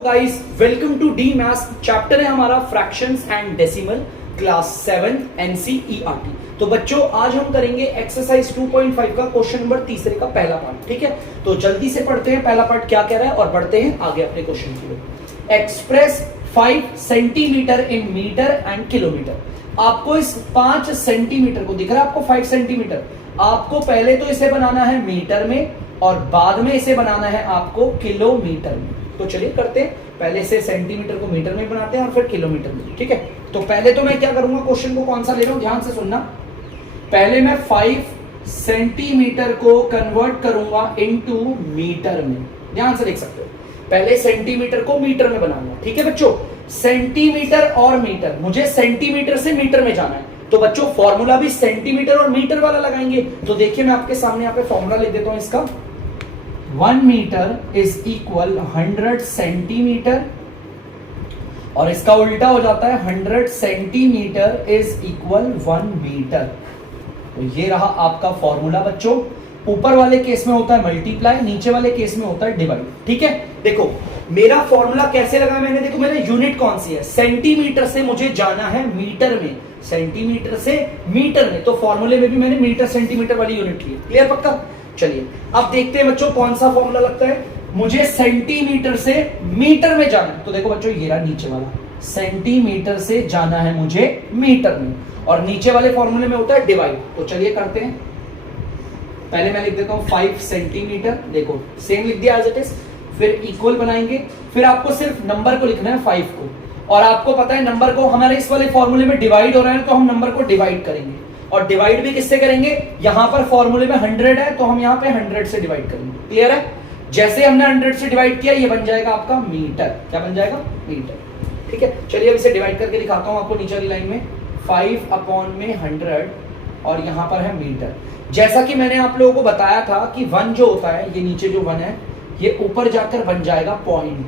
Guys welcome to the maths. Chapter है हमारा fractions and decimal, class 7 NCERT. तो बच्चों आज हम करेंगे एक्सरसाइज 2.5 का क्वेश्चन नंबर तीसरे का पहला पार्ट। ठीक है, तो जल्दी से पढ़ते हैं पहला पार्ट क्या कह रहा है और बढ़ते हैं आगे अपने क्वेश्चन की ओर। Express 5 centimetre in metre and kilometre. आपको इस 5 सेंटीमीटर को दिख रहा है, आपको 5 सेंटीमीटर, आपको पहले तो इसे बनाना है मीटर में और बाद में इसे बनाना है आपको किलोमीटर में। तो चलिए करते हैं, पहले से सेंटीमीटर को मीटर में बनाते हैं और फिर किलोमीटर में। ठीक है, तो पहले तो मैं क्या करूंगा, क्वेश्चन को कौन सा ले रहा हूं ध्यान से सुनना। पहले मैं 5 सेंटीमीटर को कन्वर्ट करूंगा इनटू मीटर में। ध्यान से देख सकते हो, पहले सेंटीमीटर को मीटर में बनाऊंगा। ठीक है बच्चों, सेंटीमीटर और मीटर, मुझे सेंटीमीटर से मीटर में जाना है, तो बच्चों फॉर्मूला भी सेंटीमीटर और मीटर वाला लगाएंगे। तो देखिए मैं आपके सामने यहाँ पे फॉर्मूला लिख देता हूं इसका। 1 मीटर इज इक्वल 100 सेंटीमीटर और इसका उल्टा हो जाता है 100 सेंटीमीटर इज इक्वल 1 मीटर। तो ये रहा आपका फॉर्मूला बच्चों। ऊपर वाले केस में होता है मल्टीप्लाई, नीचे वाले केस में होता है डिवाइड। ठीक है, देखो मेरा फॉर्मूला कैसे लगा मैंने, देखो मेरा यूनिट कौन सी है, सेंटीमीटर से मुझे जाना है मीटर में, सेंटीमीटर से मीटर में, तो फॉर्मूले में भी मैंने मीटर सेंटीमीटर वाली यूनिट ली। क्लियर पक्का? चलिए अब देखते हैं बच्चों कौन सा फॉर्मूला लगता है। मुझे सेंटीमीटर से मीटर में जाना है, तो देखो बच्चों ये रहा नीचे वाला, सेंटीमीटर से जाना है मुझे मीटर में, और नीचे वाले फॉर्मूले में होता है डिवाइड। तो चलिए करते हैं, पहले मैं लिख देता हूं 5 सेंटीमीटर, देखो सेम लिख दिया एज इट इज, फिर इक्वल बनाएंगे, फिर आपको सिर्फ नंबर को लिखना है 5 को, और आपको पता है नंबर को हमारे इस वाले फॉर्मूले में डिवाइड हो रहा है, तो हम नंबर को डिवाइड करेंगे, और डिवाइड भी किससे करेंगे, यहां पर फॉर्मूले में 100 है तो हम यहां पे 100 से डिवाइड करेंगे। क्लियर है? जैसे हमने 100 से डिवाइड किया ये बन जाएगा आपका मीटर। क्या बन जाएगा? मीटर। ठीक है, चलिए अब इसे डिवाइड करके दिखाता हूं आपको नीचे वाली लाइन में। 5 अपॉन में 100 और यहां पर है मीटर। जैसा कि मैंने आप लोगों को बताया था कि 1 जो होता है, ये नीचे जो 1 है ये ऊपर जाकर बन जाएगा पॉइंट,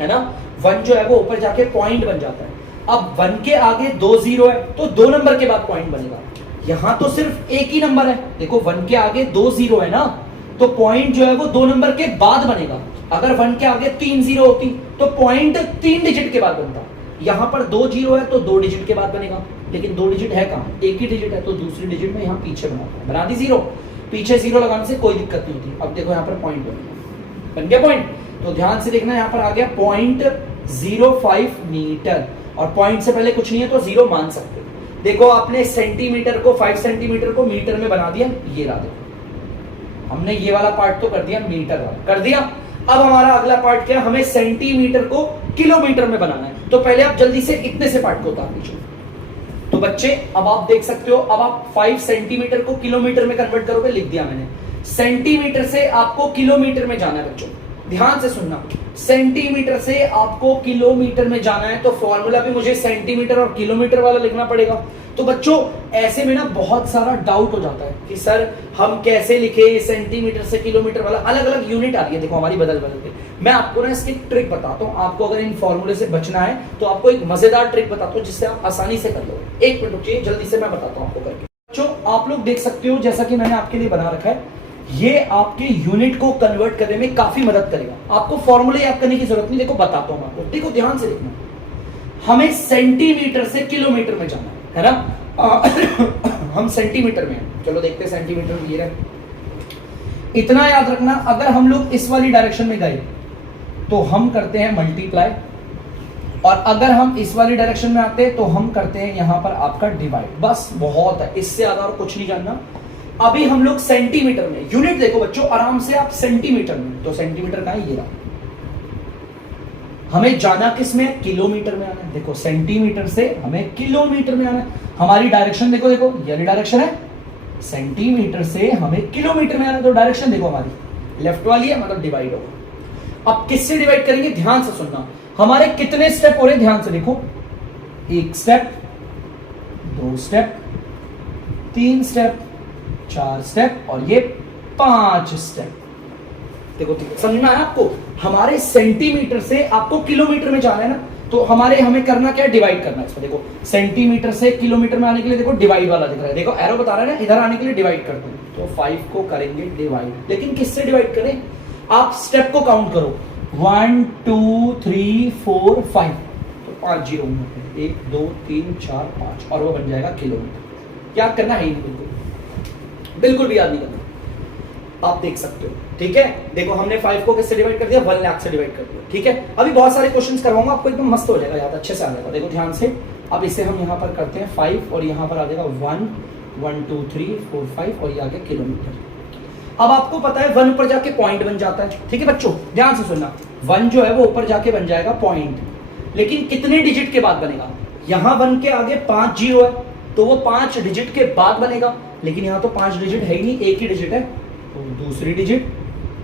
है ना। 1 जो है वो ऊपर जाके पॉइंट बन जाता है। अब 1 के आगे 2 जीरो है तो 2 नंबर के बाद पॉइंट बनेगा। यहां तो सिर्फ एक ही नंबर है, देखो 1 के आगे 2 जीरो है ना, तो पॉइंट जो है वो 2 नंबर के बाद बनेगा। अगर 1 के आगे 3 जीरो होती तो पॉइंट 3 डिजिट के बाद बनता। यहां पर 2 जीरो है तो 2 डिजिट के बाद बनेगा, लेकिन 2 डिजिट है कहां, एक ही डिजिट है, तो दूसरी डिजिट में यहां पीछे बना दी जीरो। पीछे जीरो लगाने से कोई दिक्कत नहीं होती। अब देखो यहां पर पॉइंट बन गया पॉइंट, तो ध्यान से देखना, यहां पर आ गया 0.05 मीटर, और पॉइंट से पहले कुछ नहीं है तो जीरो मान सकते। देखो आपने सेंटीमीटर को 5 सेंटीमीटर को मीटर में बना दिया, ये रहा देखो, हमने ये वाला पार्ट तो कर दिया, मीटर वाला कर दिया। अब हमारा अगला पार्ट क्या है, हमें सेंटीमीटर को किलोमीटर में बनाना है। तो पहले आप जल्दी से इतने से पार्ट को उतार लीजिए। तो बच्चे अब आप देख सकते हो, अब आप 5 सेंटीमीटर को किलोमीटर में कन्वर्ट करोगे, लिख दिया मैंने। सेंटीमीटर से आपको किलोमीटर में जाना है बच्चों, ध्यान से सुनना, सेंटीमीटर से आपको किलोमीटर में जाना है, तो फॉर्मूला भी मुझे सेंटीमीटर और किलोमीटर वाला लिखना पड़ेगा। तो बच्चों ऐसे में ना बहुत सारा डाउट हो जाता है कि सर हम कैसे लिखे, सेंटीमीटर से किलोमीटर वाला, अलग अलग यूनिट आ रही है देखो हमारी बदल के। मैं आपको ना इसकी ट्रिक बताता हूं, आपको अगर इन फॉर्मूले से बचना है तो आपको एक मजेदार ट्रिक बताता हूं जिससे आप आसानी से कर लो। एक मिनट रुकिए, जल्दी से मैं बताता हूं आपको करके। बच्चों आप लोग देख सकते हो, जैसा कि मैंने आपके लिए बना रखा है, ये आपके यूनिट को कन्वर्ट करने में काफी मदद करेगा। आपको फॉर्मूले याद करने की जरूरत नहीं, देखो बताता हूं आपको, देखो ध्यान से देखना। हमें सेंटीमीटर से किलोमीटर में जाना है ना। हम सेंटीमीटर में हैं, चलो देखते हैं सेंटीमीटर में। ये रहे, इतना याद रखना, अगर हम लोग इस वाली डायरेक्शन में गए तो हम करते हैं मल्टीप्लाई, और अगर हम इस वाली डायरेक्शन में आते हैं तो हम करते हैं यहां पर आपका डिवाइड। बस बहुत है, इससे ज्यादा और कुछ नहीं जानना। अभी हम लोग सेंटीमीटर में, यूनिट देखो बच्चों आराम से आप सेंटीमीटर में, तो सेंटीमीटर का है ये रहा। हमें जाना किस में, किलोमीटर में आना है। देखो सेंटीमीटर से हमें किलोमीटर में आना है। हमारी डायरेक्शन देखो, देखो ये वाली डायरेक्शन है, सेंटीमीटर से हमें किलोमीटर में आना है, तो डायरेक्शन देखो हमारी लेफ्ट वाली है, मतलब डिवाइड होगा। अब किससे डिवाइड करेंगे, ध्यान से सुनना। हमारे कितने स्टेप हो रहे हैं, ध्यान से देखो, 1 स्टेप, 2 स्टेप, 3 स्टेप, 4 स्टेप, और ये 5 स्टेप। देखो समझना है आपको, हमारे सेंटीमीटर से आपको किलोमीटर में जाना है ना, तो हमें करना क्या है, डिवाइड करना है। इसमें देखो सेंटीमीटर से किलोमीटर में आने के लिए देखो डिवाइड वाला दिख रहा है, देखो एरो बता रहा है ना, इधर आने के लिए डिवाइड करते हैं। तो 5 को करेंगे डिवाइड, लेकिन किससे डिवाइड करें, आप स्टेप को काउंट करो, 1 2 3 4 5, तो 5 जीरो 1 2 3 4 5 और वो बन जाएगा किलोमीटर। याद करना है ही नहीं, बिल्कुल भी याद नहीं करना, आप देख सकते हो। ठीक है, देखो हमने 5 को किससे डिवाइड कर दिया, 1 लाख से डिवाइड कर दिया। ठीक है, अभी बहुत सारे क्वेश्चंस करवाऊंगा आपको, एकदम मस्त हो जाएगा, याद अच्छे से आ जाएगा। देखो ध्यान से, अब इसे हम यहाँ पर करते हैं 5 और यहाँ पर आ जाएगा 1 1 2 3 4 5 और ये आ गया किलोमीटर। अब आपको पता है 1 ऊपर जाके पॉइंट बन जाता है। ठीक है बच्चों, ध्यान से सुनना, 1 जो है वो ऊपर जाके बन जाएगा पॉइंट, लेकिन कितने डिजिट के बाद बनेगा? यहाँ 1 के आगे 5 जीरो है तो वो 5 डिजिट के बाद बनेगा, लेकिन यहाँ तो 5 डिजिट है ही नहीं, एक ही डिजिट है। तो दूसरी डिजिट,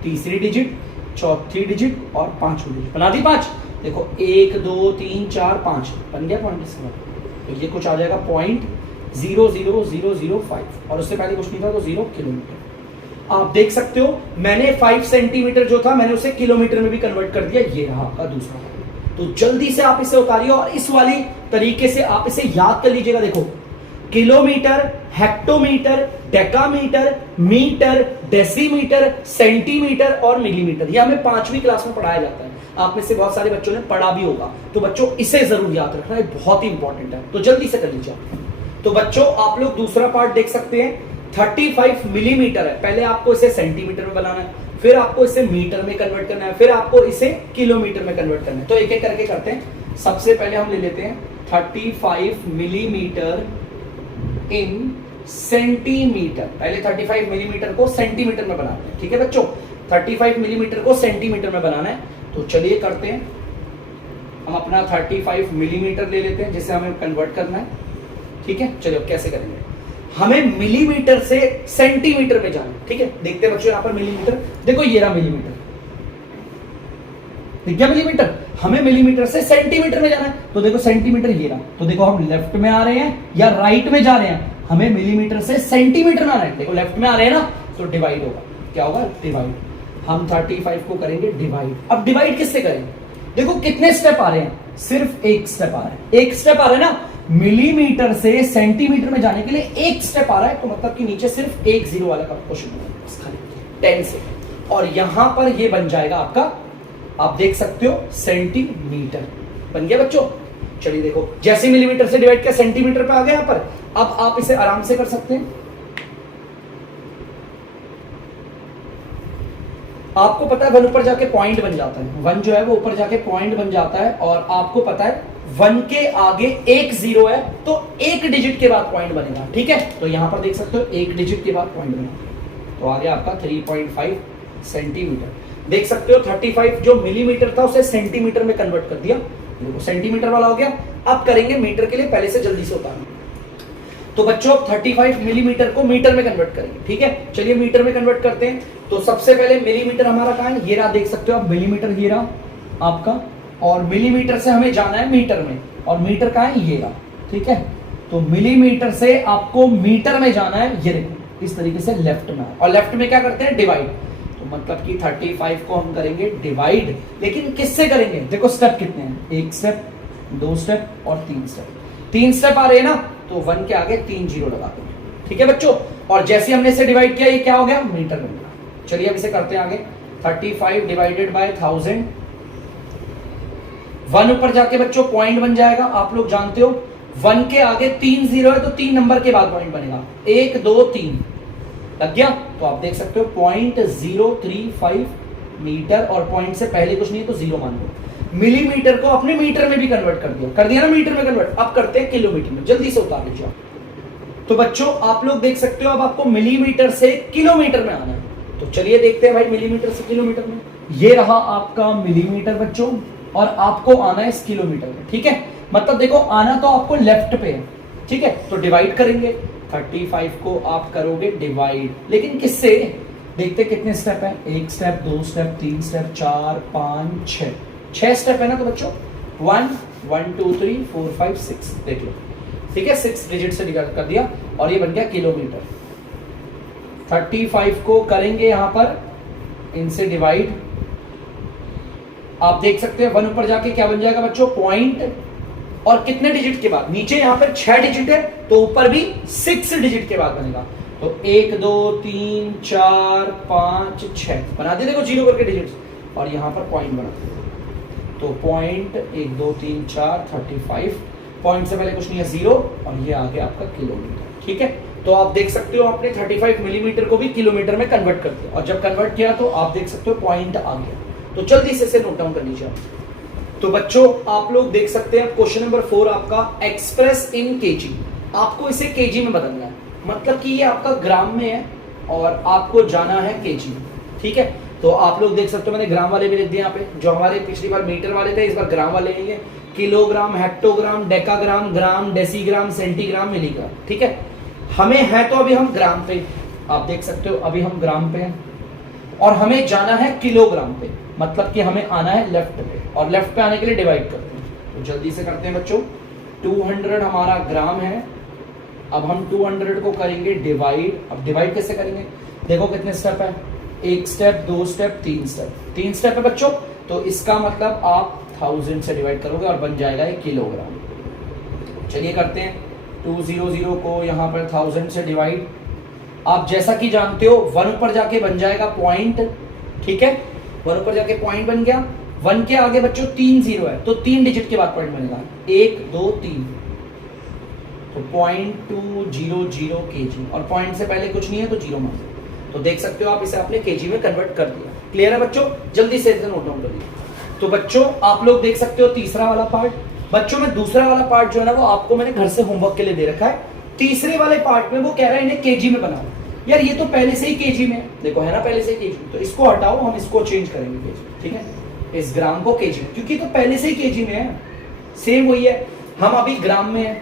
तीसरी डिजिट, चौथी डिजिट और पांचवी डिजिट बना दी 5। देखो 1 2 3 4 5 बन गया पॉइंट इसका। तो ये कुछ आ जाएगा पॉइंट 00005 और उससे पहले कुछ नहीं था तो 0 किलोमीटर। आप देख सकते हो मैंने 5 सेंटीमीटर जो था मैंने उसे किलोमीटर में भी कन्वर्ट कर दिया, ये रहा आपका दूसरा। तो जल्दी से आप इसे उतारिए और इस वाली तरीके से आप इसे याद कर लीजिएगा। देखो kilometre, hectometre, decametre, metre, decimetre, centimetre और मिलीमीटर, ये हमें 5वीं क्लास में पढ़ाया जाता है। आप में से बहुत सारे बच्चों ने पढ़ा भी होगा, तो बच्चों इसे जरूर याद रखना, ये बहुत ही इंपॉर्टेंट है। तो जल्दी से कर लीजिए। तो बच्चों आप लोग दूसरा पार्ट देख सकते हैं, 35 मिलीमीटर है। पहले आपको इसे सेंटीमीटर में बनाना है, फिर आपको इसे मीटर में कन्वर्ट करना है, फिर आपको इसे किलोमीटर में कन्वर्ट करना है। तो एक एक करके करते हैं। सबसे पहले हम ले लेते हैं 35 मिलीमीटर इन सेंटीमीटर। पहले 35 मिलीमीटर को सेंटीमीटर में बनाते हैं। ठीक है बच्चों, 35 मिलीमीटर को सेंटीमीटर में बनाना है। तो चलिए करते हैं, हम अपना 35 मिलीमीटर ले लेते हैं जिसे हमें कन्वर्ट करना है। ठीक है, चलिए अब कैसे करेंगे, हमें मिलीमीटर से सेंटीमीटर में जाना। ठीक है, देखते हैं बच्चों यहाँ पर मिलीमीटर, देखो ये रहा मिलीमीटर, दिख गया मिलीमीटर। हमें मिलीमीटर से सेंटीमीटर में जाना है, तो देखो सेंटीमीटर ये रहा। तो देखो हम लेफ्ट में आ रहे हैं या राइट में जा रहे हैं, हमें मिलीमीटर से सेंटीमीटर में आना है। देखो लेफ्ट में आ रहे हैं ना, तो डिवाइड होगा, क्या होगा डिवाइड। हम 35 को करेंगे डिवाइड। अब डिवाइड किससे करें? देखो कितने स्टेप आ रहे हैं, सिर्फ एक स्टेप आ रहा है। एक स्टेप आ रहा है ना, मिलीमीटर से सेंटीमीटर में जाने के लिए एक स्टेप आ रहा है, तो मतलब कि नीचे सिर्फ एक जीरो वाला का क्वेश्चन 10 से, और यहां पर ये बन जाएगा आपका, आप देख सकते हो सेंटीमीटर बन गया बच्चों। चलिए देखो जैसे मिलीमीटर से डिवाइड किया सेंटीमीटर पे आ गया यहां पर। अब आप इसे आराम से कर सकते हैं। आपको पता है 1 ऊपर जाके पॉइंट बन जाता है, 1 जो है वो ऊपर जाके पॉइंट बन जाता है, और आपको पता है 1 के आगे एक जीरो है तो एक डिजिट के बाद पॉइंट बनेगा। ठीक है, तो यहां पर देख सकते हो एक डिजिट के बाद पॉइंट बनेगा, तो आ गया आपका 3.5 सेंटीमीटर। देख सकते हो 35 जो मिलीमीटर था उसे सेंटीमीटर में कन्वर्ट कर दिया, देखो सेंटीमीटर वाला हो गया। अब करेंगे मीटर के लिए, पहले से जल्दी से उतारना। तो बच्चों 35 मिलीमीटर को मीटर में कन्वर्ट करेंगे। ठीक है, चलिए मीटर में कन्वर्ट करते हैं। तो सबसे पहले मिलीमीटर हमारा कहां है, ये रहा, देख सकते हो आप मिलीमीटर ये रहा आपका, और मिलीमीटर से हमें जाना है मीटर में, और मीटर कहां है, ये रहा। ठीक है, तो मिलीमीटर से आपको मीटर में जाना है, ये देखो इस तरीके से लेफ्ट में, और लेफ्ट में क्या करते हैं डिवाइड। तो मतलब कि 35 को हम करेंगे डिवाइड, लेकिन किससे करेंगे, देखो स्टेप कितने हैं, एक स्टेप, 2 स्टेप और 3 स्टेप। 3 स्टेप आ रहे हैं ना, तो 1 के आगे 3 जीरो लगा देंगे। ठीक है बच्चों, और जैसे हमने इसे डिवाइड किया ये क्या हो गया, मीटर बन गया। चलिए अब इसे करते हैं आगे, 35 डिवाइडेड बाय 1000। 1 ऊपर जाके बच्चों पॉइंट बन जाएगा, आप लोग जानते हो 1 के आगे 3 जीरो है तो 3 नंबर के बाद पॉइंट बनेगा, 1 2 3 लग गया। तो आप देख सकते हो 0.035 मीटर, और पॉइंट से पहले कुछ नहीं तो जीरो मान लो। मिलीमीटर को अपने मीटर में भी कन्वर्ट कर दिया ना मीटर में कन्वर्ट। अब करते हैं किलोमीटर में, जल्दी से उतार लीजिए। तो बच्चों आप लोग देख सकते हो अब आपको मिलीमीटर से किलोमीटर में आना है, तो चलिए देखते हैं भाई मिलीमीटर से किलोमीटर में। ये रहा आपका मिलीमीटर बच्चों, और आपको आना है इस किलोमीटर में। ठीक है, मतलब देखो आना तो आपको लेफ्ट पे है। ठीक है, तो डिवाइड करेंगे, 35 को आप करोगे डिवाइड, लेकिन किससे, देखते कितने स्टेप है, 1 स्टेप, 2 स्टेप, 3 स्टेप, 4 5 6 स्टेप है ना। तो बच्चों 1 1 2 3 4 5 6 देख लो। ठीक है, 6 डिजिट से डिवाइड कर दिया और ये बन गया किलोमीटर। 35 को करेंगे यहां पर इनसे डिवाइड, आप देख सकते हैं 1 ऊपर जाके क्या बन जाएगा बच्चों, पॉइंट, और कितने डिजिट के बाद, नीचे यहां पर 6 डिजिट है तो ऊपर भी 6 डिजिट के बाद बनेगा। तो 1 2 3 4 5 6 बना दिए, देखो जीरो करके डिजिट, और यहां पर पॉइंट बना दिया। तो पॉइंट 1 2 3 4 35, पॉइंट से पहले कुछ नहीं है 0 और ये आ गया आपका किलोमीटर। ठीक है, तो आप देख सकते हो आपने 35 मिलीमीटर को भी किलोमीटर में कन्वर्ट कर दिया, और जब कन्वर्ट किया तो आप देख सकते हो पॉइंट आ गया। तो जल्दी से इसे नोट डाउन कर लीजिए। तो बच्चों आप लोग देख सकते हैं क्वेश्चन नंबर 4 आपका एक्सप्रेस इन केजी, आपको इसे केजी में बदलना है, मतलब कि ये आपका ग्राम में है और आपको जाना है केजी में। ठीक है, तो आप लोग देख सकते हो मैंने ग्राम वाले भी लिख दिए यहाँ पे, जो हमारे पिछली बार मीटर वाले थे इस बार ग्राम वाले हैं। किलोग्राम, हेक्टोग्राम, डेकाग्राम, ग्राम, डेसीग्राम, सेंटीग्राम, मिलीग्राम। ठीक है, हमें है तो अभी हम ग्राम पे, आप देख सकते हो अभी हम ग्राम पे हैं और हमें जाना है किलोग्राम पे, मतलब कि हमें आना है लेफ्ट पे, और लेफ्ट पे आने के लिए डिवाइड करते हैं। तो जल्दी से करते हैं बच्चों, 200 हमारा ग्राम है, अब हम 200 को करेंगे डिवाइड। अब डिवाइड कैसे करेंगे, देखो कितने स्टेप है, 1 स्टेप, 2 स्टेप, 3 स्टेप, 3 स्टेप है बच्चों। तो इसका मतलब आप 1000 से डिवाइड करोगे और बन जाएगा ये किलोग्राम। चलिए करते हैं, 200 को यहाँ पर 1000 से डिवाइड। आप जैसा कि जानते हो 1 ऊपर जाके बन जाएगा पॉइंट। ठीक है, 1 ऊपर जाके पॉइंट बन गया, 1 के आगे बच्चों 3 0 है तो 3 डिजिट के बाद पॉइंट बनेगा, 1 2 3, तो 0.200 केजी, और पॉइंट से पहले कुछ नहीं है तो 0 मान। तो देख सकते हो आप इसे आपने केजी में कन्वर्ट कर दिया। क्लियर है बच्चों, जल्दी से इसे नोट डाउन कर लीजिए। तो बच्चों आप लोग देख सकते हो तीसरा वाला पार्ट, बच्चों में दूसरा वाला पार्ट जो है ना वो आपको मैंने घर से होमवर्क के लिए दे रखा है। तीसरे वाले पार्ट में वो कह रहा है इन्हें केजी में बनाओ। यार ये तो पहले से ही केजी में, देखो है ना पहले से ही केजी, तो इसको हटाओ, हम इसको चेंज करेंगे केजी। ठीक है, इस ग्राम को केजी में, क्योंकि तो पहले से ही केजी में है, सेम वही है, हम अभी ग्राम में है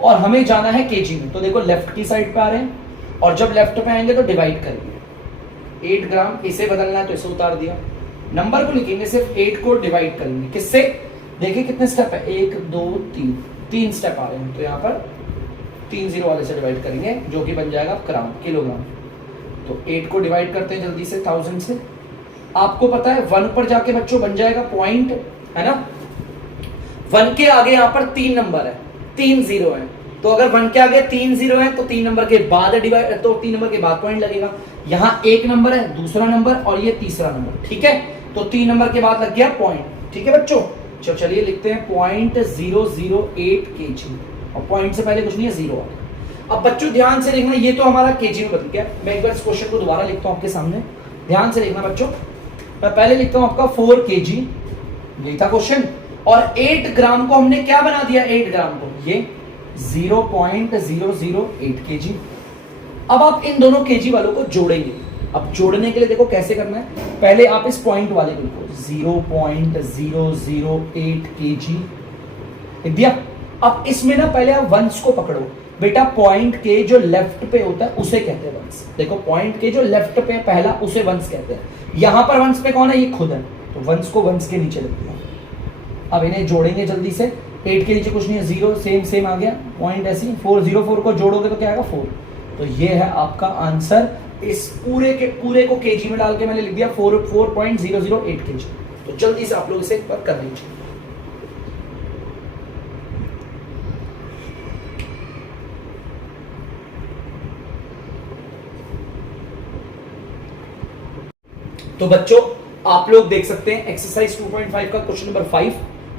और हमें जाना है केजी में। तो देखो लेफ्ट की साइड पे आ रहे हैं, और जब लेफ्ट पे आएंगे तो डिवाइड करेंगे। 8 ग्राम इसे बदलना है तो इसे उतार दिया, नंबर को लिखेंगे सिर्फ 8 को डिवाइड करेंगे किससे, देखिए कितने स्टेप है, 1 2 3, 3 स्टेप आ रहे हैं, तो यहाँ पर 3 0 वाले से डिवाइड करेंगे जो कि बन जाएगा ग्राम, किलोग्राम। तो 8 को डिवाइड करते हैं जल्दी से 1000 से। आपको पता है 1 पर जाके बच्चों बन जाएगा पॉइंट, है ना, 1 के आगे यहाँ पर 3 नंबर है, 3 0 है, तो अगर 1 के आगे 3 0 है तो 3 नंबर के बाद डिवाइड, तो 3 नंबर के बाद पॉइंट लगेगा। यहाँ 1 नंबर है, दूसरा नंबर और ये तीसरा नंबर। ठीक है, तो 3 नंबर के बाद लग गया पॉइंट। ठीक है बच्चों, चलिए लिखते हैं 0.008 केजी, और पॉइंट से पहले कुछ नहीं है 0 आ गया। अब बच्चों ध्यान से देखना, ये तो हमारा केजी में बदल गया। मैं एक बार इस क्वेश्चन को दोबारा लिखता हूं आपके सामने, ध्यान से देखना बच्चों। मैं पहले लिखता हूं आपका 4 केजी, यही था क्वेश्चन, और 8 ग्राम को हमने क्या बना दिया, 8 ग्राम को ये 0.008 केजी। अब आप इन दोनों केजी वालों को जोड़ेंगे। अब जोड़ने के लिए देखो कैसे करना है, पहले आप इस पॉइंट वाले को लिखो 0.008 केजी, लिख दिया। अब इसमें ना पहले आप वंस को पकड़ो बेटा, पॉइंट के जो लेफ्ट पे होता है उसे कहते हैं वंस। देखो पॉइंट के जो लेफ्ट पे पहला उसे वंस कहते हैं, यहां पर वंस पे कौन है, ये खुद है, तो वंस को वंस के नीचे लिख दिया। अब इन्हें जोड़ेंगे जल्दी से, 8 के नीचे कुछ नहीं है 0, सेम आ गया, पॉइंट ऐसे 404 को जोड़ोगे तो क्या आएगा 4। तो ये है आपका आंसर। इस पूरे को केजी में डाल के मैंने लिख दिया 4.008 केजी। तो जल्दी से आप लोग इसे एक बार कर लीजिए। तो बच्चों आप लोग देख सकते हैं एक्सरसाइज 2.5 का क्वेश्चन नंबर 5।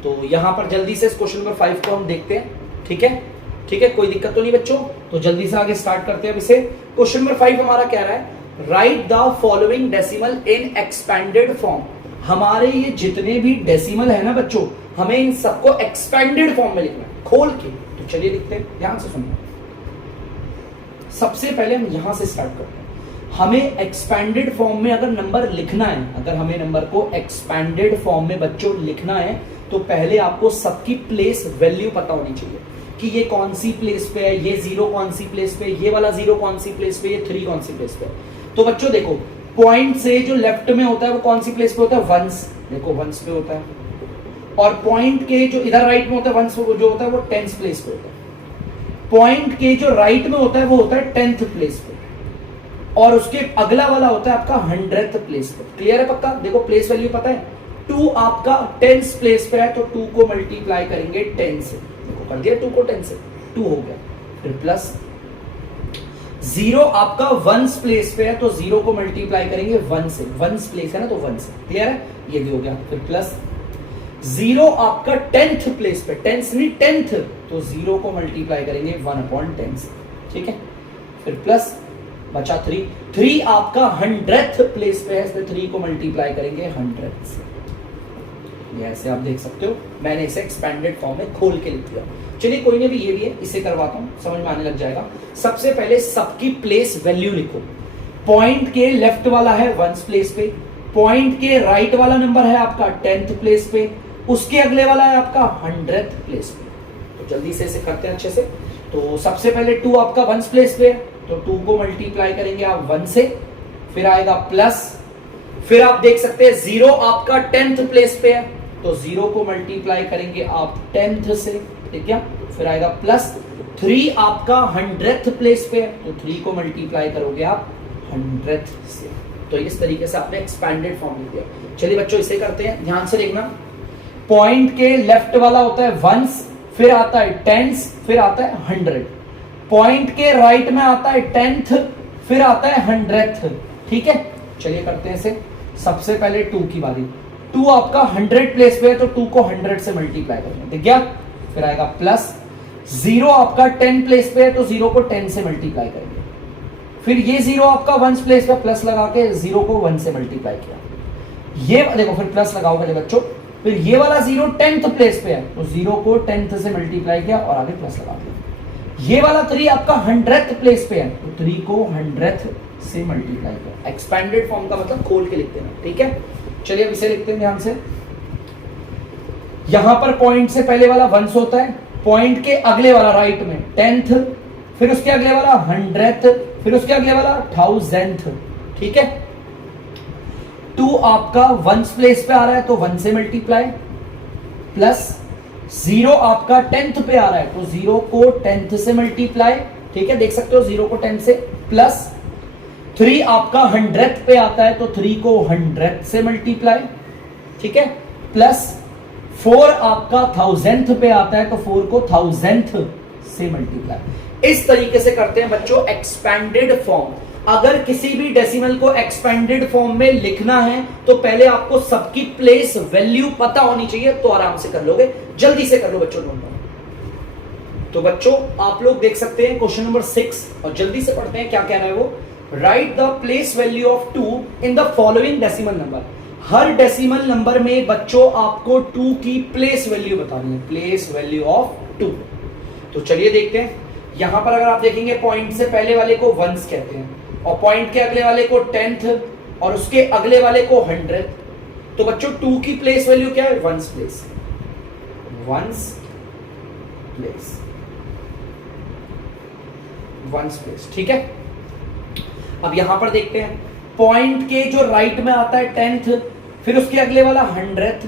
तो यहां पर जल्दी से इस क्वेश्चन नंबर 5 को हम देखते हैं। ठीक है, कोई दिक्कत तो नहीं बच्चों, तो जल्दी से आगे स्टार्ट करते हैं अब इसे। क्वेश्चन नंबर 5 हमारा कह रहा है right the following decimal in expanded form. हमारे ये जितने भी डेसिमल है ना बच्चों, हमें इन सबको एक्सपेंडेड फॉर्म में लिखना है, खोल के। तो चलिए लिखते हैं, ध्यान से सुनिए। सबसे पहले हम यहां से स्टार्ट करते हैं। हमें एक्सपेंडेड फॉर्म में अगर नंबर लिखना है, अगर हमें नंबर को एक्सपेंडेड फॉर्म में बच्चों लिखना है, तो पहले आपको सबकी प्लेस वैल्यू पता होनी चाहिए कि ये कौन सी प्लेस पे है, ये 0 कौन सी प्लेस पे, ये वाला 0 कौन सी प्लेस पे, ये 3 कौन सी प्लेस पे। तो बच्चों देखो पॉइंट से जो लेफ्ट में होता है वो कौन सी प्लेस पे होता है, वंस, देखो वंस पे होता है। और पॉइंट के जो इधर राइट में होता है वंस, जो होता है वो 10th प्लेस पे होता है। पॉइंट के जो राइट में होता है वो होता है 10th प्लेस पे, और उसके अगला वाला होता है आपका 100th प्लेस पे। क्लियर है पक्का, देखो प्लेस वैल्यू पता है, 2 आपका 10th प्लेस पे है तो 2 को मल्टीप्लाई करेंगे 10 से, देखो कर दिया 2 को 10 से, 2 हो गया, फिर प्लस 0 आपका 1st प्लेस पे है तो 0 को मल्टीप्लाई करेंगे 1 से, 1st प्लेस है ना तो 1 से। क्लियर है, ये भी हो गया, फिर प्लस जीरो आपका 10th प्लेस पे, 10th नहीं 10th, तो जीरो को मल्टीप्लाई करेंगे 1/10 से, ठीक है। फिर प्लस बचा 3, 3 आपका 100th प्लेस पे है, इसलिए 3 को मल्टीप्लाई करेंगे 100 से। ये ऐसे आप देख सकते हो, मैंने इसे एक्सपेंडेड फॉर्म में खोल के लिख दिया। चलिए कोई नहीं, भी ये भी है, इसे करवाता हूं, समझ में आने लग जाएगा। सबसे पहले सबकी प्लेस वैल्यू लिखो। पॉइंट के लेफ्ट वाला है 1st प्लेस पे, पॉइंट के राइट वाला नंबर है आपका 10th प्लेस पे, उसके अगले वाला है आपका 100th प्लेस पे। तो जल्दी से इसे करते हैं अच्छे से। तो सबसे पहले 2 आपका 1st प्लेस पे है, तो 2 को मल्टीप्लाई करेंगे आप 1 से, फिर आएगा प्लस, फिर आप देख सकते हैं 0 आपका 10th प्लेस पे है, तो 0 को मल्टीप्लाई करेंगे आप 10th से, ठीक है। फिर आएगा प्लस 3 आपका 100th प्लेस पे है, तो 3 को मल्टीप्लाई करोगे आप 100th से। तो इस तरीके से आपने एक्सपेंडेड फॉर्म लिख दिया। चलिए बच्चों इसे करते हैं, ध्यान से देखना। पॉइंट के लेफ्ट वाला होता है 1s, फिर आता है 10s, फिर आता है 100। पॉइंट के राइट में आता है 10th, फिर आता है 100th, ठीक है। चलिए करते हैं इसे। सबसे पहले 2 की बारी। 2 आपका 100 प्लेस पे है, तो 2 को 100 से मल्टीप्लाई करेंगे, दिख गया। फिर आएगा प्लस, 0 आपका 10 प्लेस पे है, तो 0 को 10 से मल्टीप्लाई करेंगे। फिर ये 0 आपका 1 प्लेस पे, प्लस लगा के 0 को 1 से मल्टीप्लाई किया। ये देखो, फिर प्लस लगाओ पहले बच्चों। फिर ये वाला 0 10th प्लेस पे है, तो 0 को 10th से मल्टीप्लाई किया और आगे प्लस लगा दिया। ये वाला 3 आपका 100th प्लेस पे है, तो 3 को 100th से मल्टीप्लाई किया। एक्सपेंडेड फॉर्म का मतलब खोल के लिखते हैं, ठीक है। चलिए अब इसे लिखते हैं ध्यान से। यहां पर पॉइंट से पहले वाला 1s होता है, पॉइंट के अगले वाला राइट में 10th, फिर उसके अगले वाला 100th, फिर उसके अगले वाला 1000th, ठीक है। 2 आपका 1s प्लेस पे आ रहा है, तो 1 से मल्टीप्लाई, प्लस 0 आपका 10th पे आ रहा है, तो 0 को 10th से मल्टीप्लाई, ठीक है, देख सकते हो 0 को 10 से, प्लस 3 आपका 100th पे आता है, तो 3 को 100th से मल्टीप्लाई, ठीक है, प्लस 4 आपका 1000th पे आता है, तो 4 को 1000th से मल्टीप्लाई। इस तरीके से करते हैं बच्चों एक्सपेंडेड फॉर्म। अगर किसी भी डेसिमल को एक्सपेंडेड फॉर्म में लिखना है, तो पहले आपको सबकी प्लेस वैल्यू पता होनी चाहिए, तो आराम से कर लोगे। जल्दी से कर लो बच्चों नोट। तो बच्चों आप लोग देख सकते हैं क्वेश्चन नंबर 6, और जल्दी से पढ़ते हैं क्या कहना है वो। Right the place value of 2 in the following decimal number. Her decimal number में बच्चों आपको 2 की प्लेस वैल्यू बतानी है, प्लेस वैल्यू ऑफ 2। तो चलिए देखते हैं। यहां पर अगर आप देखेंगे पॉइंट से पहले वाले को 1s कहते हैं, और पॉइंट के अगले वाले को 10th, और उसके अगले वाले को 100th। तो बच्चों 2 की प्लेस वैल्यू क्या है? 1s place, 1s place, 1s place, ठीक है। अब यहां पर देखते हैं पॉइंट के जो राइट में आता है 10th, फिर उसके अगले वाला 100th।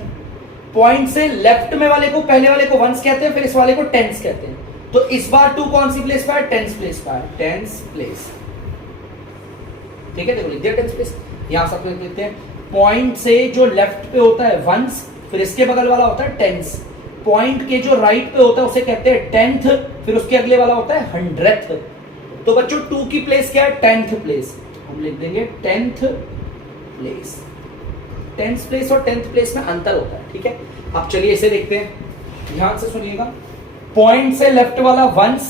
पॉइंट से लेफ्ट में वाले को, पहले वाले को 1s कहते हैं, फिर इस वाले को 10s कहते हैं। तो इस बार 2 कौन सी प्लेस पर है? 10s प्लेस पर है, 10s प्लेस, ठीक है। देखो लिख दिया 10s प्लेस। यहां सब लिख लेते हैं। पॉइंट से जो लेफ्ट पे होता है 1s, फिर इसके बगल वाला होता है 10s। पॉइंट के जो राइट पे होता है उसे कहते हैं 10th, फिर उसके अगले वाला होता है 100th। तो बच्चों 2 की प्लेस क्या है? 10th place. हम लिख देंगे 10th प्लेस। 10th प्लेस और 10th प्लेस में अंतर होता है, ठीक है। अब चलिए इसे देखते हैं, ध्यान से सुनिएगा। पॉइंट से लेफ्ट वाला 1s,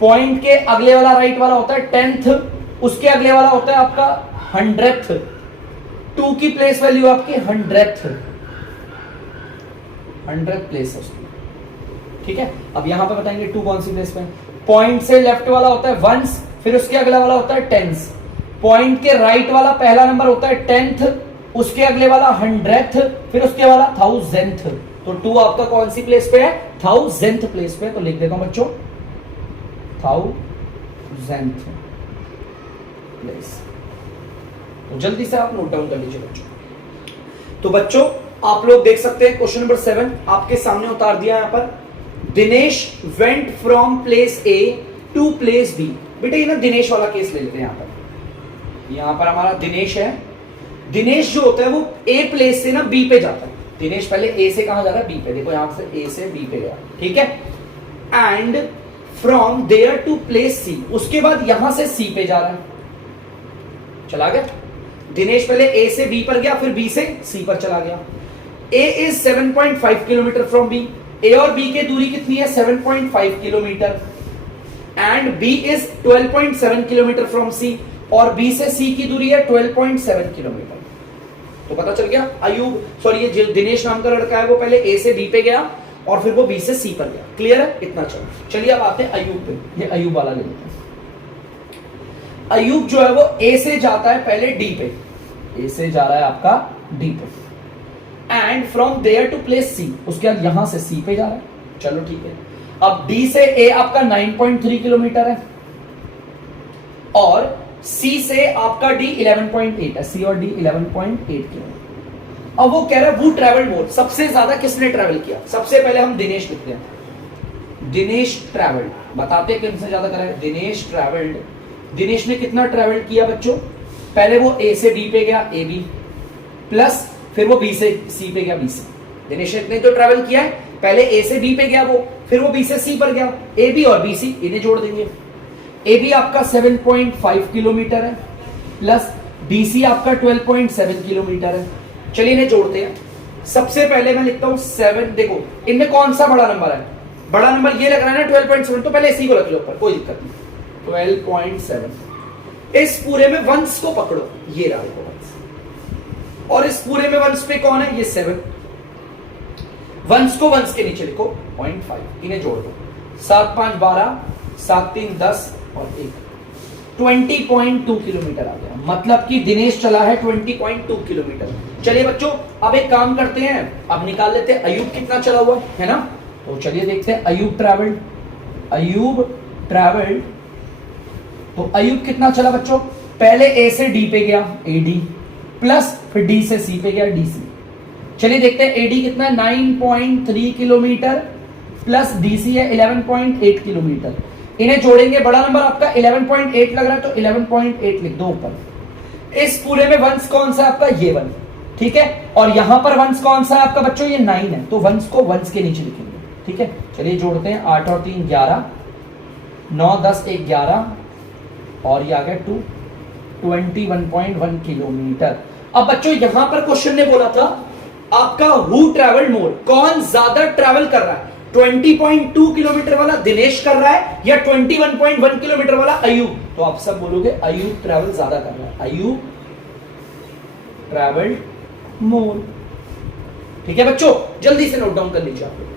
पॉइंट के अगले वाला राइट वाला होता है 10th, उसके अगले वाला होता है आपका 100th। 2 की प्लेस वैल्यू आपकी 100th, 100th प्लेस है उसकी, ठीक है। अब यहां पर बताएंगे 2 कौन सी प्लेस में। पॉइंट से लेफ्ट वाला होता है 1s, फिर उसके अगला वाला होता है 10s। पॉइंट के राइट वाला पहला नंबर होता है 10th, उसके अगले वाला 100th, फिर उसके वाला 1000th। तो 2 आपका कौन सी प्लेस पे है? 1000th प्लेस पे। तो लिख देता हूं बच्चों 1000th प्लेस। तो जल्दी से आप नोट डाउन कर लीजिए बच्चों। तो बच्चों आप लोग देख सकते हैं क्वेश्चन नंबर 7 आपके सामने उतार दिया यहां पर। Dinesh went from place A to place B. बेटा ये ना दिनेश वाला केस ले लेते हैं। यहां पर हमारा दिनेश है। दिनेश जो होता है वो ए प्लेस से ना बी पे जाता है। दिनेश पहले ए से कहां जा रहा है? बी पे। देखो यहां से ए से बी पे गया, ठीक है। And from there to place C, उसके बाद यहां से सी पे जा रहा है, चला गया। दिनेश पहले ए से बी पर गया, फिर बी से सी पर चला गया। A is 7.5 kilometre from B, A और बी की दूरी कितनी है 7.5 kilometre, and B is 12.7 kilometre from C, और बी से सी की दूरी है 12.7 किलोमीटर। तो पता चल गया अयूब, सॉरी ये जो दिनेश नाम का लड़का है वो पहले ए से बी पे गया और फिर वो बी से सी पर गया। क्लियर है? इतना चलो। चलिए अब आते हैं अयूब पे। ये अयूब वाला ले लेते हैं। अयूब जो है वो ए से जाता है पहले डी पे, ए से जा रहा है आपका डी पे, and from there to place C, उसके बाद यहां से सी पे जा रहा है। चलो ठीक है। अब डी से ए आपका 9.3 किलोमीटर है और सी से आपका डी 11.8 है, सी और डी 11.8 किलोमीटर। अब वो कह रहा है वो ट्रेवल मोर, सबसे ज्यादा किसने ट्रेवल किया? सबसे पहले हम दिनेश लिखते हैं। दिनेश ट्रेवल्ड, बताते हैं किसने ज्यादा करा है। दिनेश ट्रेवल्ड, दिनेश ने कितना ट्रेवल किया बच्चों? पहले वो ए से बी पे गया, ए बी, प्लस फिर वो बी से सी पे गया, बी से। दिनेश ने तो ट्रेवल किया है, पहले ए से बी पे गया वो, फिर वो बी से सी पर गया। ए बी और बी सी इन्हें जोड़ देंगे। ए बी आपका 7.5 किलोमीटर है, प्लस बी सी आपका 12.7 किलोमीटर है। चलिए इन्हें जोड़ते हैं। सबसे पहले मैं लिखता हूं 7, देखो इनमें कौन सा बड़ा नंबर है? बड़ा नंबर ये लग रहा है ना 12.7, तो पहले इसी को रख लो ऊपर, कोई दिक्कत नहीं। 12.7। इस पूरे में वंस को पकड़ो, ये रहा देखो वंस, और इस पूरे में वंस पे कौन है? ये 7। वंस को वंस के नीचे लिखो 0.5, इन्हें जोड़ दो। 7 5 12, 7 3 10 और 1, 20.2 किलोमीटर आ गया। मतलब कि दिनेश चला है 20.2 किलोमीटर। चलिए बच्चों अब एक काम करते हैं, अब निकाल लेते हैं अयूब कितना चला हुआ है ना। तो चलिए देखते हैं अयूब ट्रैवल्ड। अयूब ट्रैवल्ड, तो अयूब कितना चला बच्चों? पहले ए से डी पे गया, ए डी, प्लस फिर डी से सी पे गया, डी सी। चलिए देखते हैं एडी कितना है, 9.3 किलोमीटर, प्लस डीसी है 11.8 किलोमीटर। इन्हें जोड़ेंगे, बड़ा नंबर आपका 11.8 लग रहा है तो 11.8 लिख दो ऊपर। इस पूरे में वंस कौन सा आपका? ये वन, ठीक है। और यहां पर वंस कौन सा है आपका बच्चों? ये 9 है, तो वंस को वंस के नीचे लिखेंगे, ठीक है। चलिए जोड़ते हैं, 8 और 3 11, 9 10 1 11, और ये आ गया 21.1 किलोमीटर। अब बच्चों यहां पर क्वेश्चन ने बोला था आपका हु ट्रैवल मोर, कौन ज्यादा ट्रैवल कर रहा है? 20.2 किलोमीटर वाला दिनेश कर रहा है या 21.1 किलोमीटर वाला अयूब? तो आप सब बोलोगे अयूब ट्रैवल ज्यादा कर रहा है, अयूब ट्रैवल मोर। ठीक है बच्चों, जल्दी से नोट डाउन कर लीजिए आप लोग।